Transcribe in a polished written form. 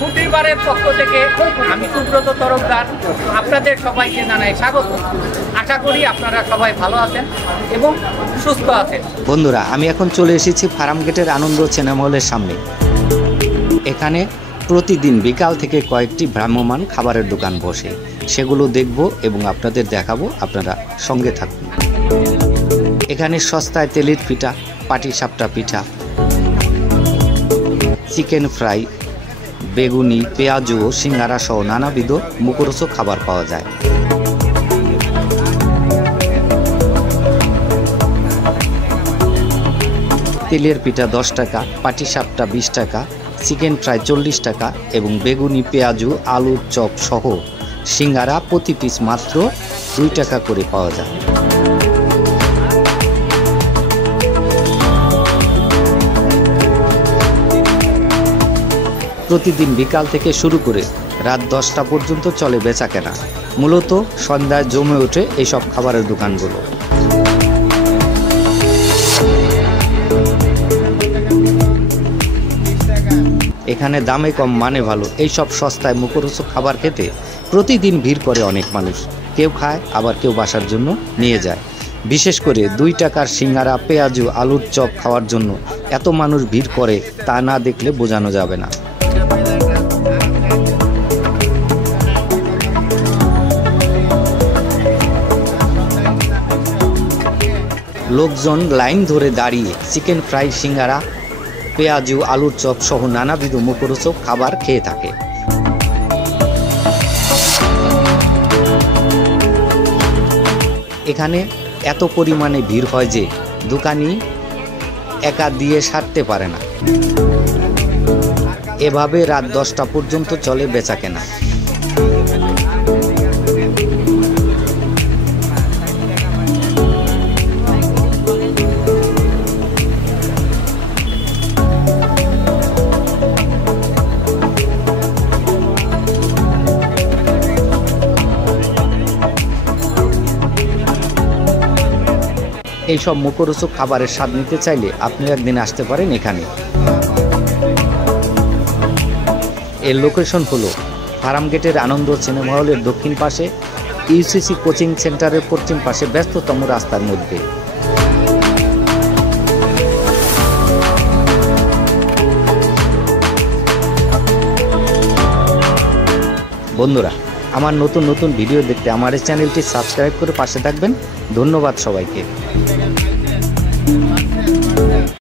প্রতিবারের পক্ষ থেকে আমি সুব্রত তরফদার আপনাদের সবাইকে জানাই স্বাগত। আশা করি আপনারা সবাই ভালো আছেন এবং সুস্থ আছেন। বন্ধুরা, আমি এখন চলে এসেছি ফার্মগেটের আনন্দ সিনেমা হলের সামনে। এখানে প্রতিদিন বিকাল থেকে কয়েকটি ভ্রাম্যমাণ খাবারের দোকান বসে, সেগুলো দেখব এবং আপনাদের দেখাবো। আপনারা সঙ্গে থাকুন। এখানে সস্তায় তেলের পিঠা, পাটিসাপটা পিঠা, চিকেন ফ্রাই, বেগুনি, পেঁয়াজু, সিঙ্গারা সহ নানাবিধ মুখরোচক খাবার পাওয়া যায়। তেলের পিঠা 10 টাকা, পাটিসাপটা 20 টাকা, চিকেন ফ্রাই 40 টাকা এবং বেগুনি, পেঁয়াজু, আলুর চপ সহ সিঙ্গারা প্রতি পিস মাত্র 2 টাকা করে পাওয়া যায়। প্রতিদিন বিকাল থেকে শুরু করে রাত 10টা পর্যন্ত চলে বেচাকেনা। মূলত সন্ধ্যায় জমে ওঠে এইসব খাবারের দোকানগুলো। এখানে দামে কম মানে ভালো। এইসব সস্তায় মুখরোচক খাবার খেতে প্রতিদিন ভিড় করে অনেক মানুষ। কেউ খায়, আবার কেউ বাসার জন্য নিয়ে যায়। বিশেষ করে 2 টাকার সিঙ্গারা, পেঁয়াজু, আলুর চপ খাওয়ার জন্য এত মানুষ ভিড় করে তা না দেখলে বোঝানো যাবে না। লোকজন লাইন ধরে দাঁড়িয়ে চিকেন ফ্রাই, সিঙ্গারা, পেঁয়াজু, আলুর চপ সহ নানাবিধ মুখরোচক খাবার খেয়ে থাকে। এখানে এত পরিমাণে ভিড় হয় যে দোকানি একা দিয়ে সারতে পারে না। এভাবে রাত 10টা পর্যন্ত চলে বেচাকেনা। এইসব মুখরোচক খাবারের স্বাদ নিতে চাইলে আপনি একদিন আসতে পারেন এখানে। এর লোকেশন হলো ফার্মগেটের আনন্দ সিনেমা হলের দক্ষিণ পাশে, ইউসিসি কোচিং সেন্টারের পশ্চিম পাশে ব্যস্ততম রাস্তার মধ্যে। বন্ধুরা, আমার নতুন নতুন ভিডিও দেখতে আমার এই চ্যানেলটি সাবস্ক্রাইব করে পাশে থাকবেন। ধন্যবাদ সবাইকে।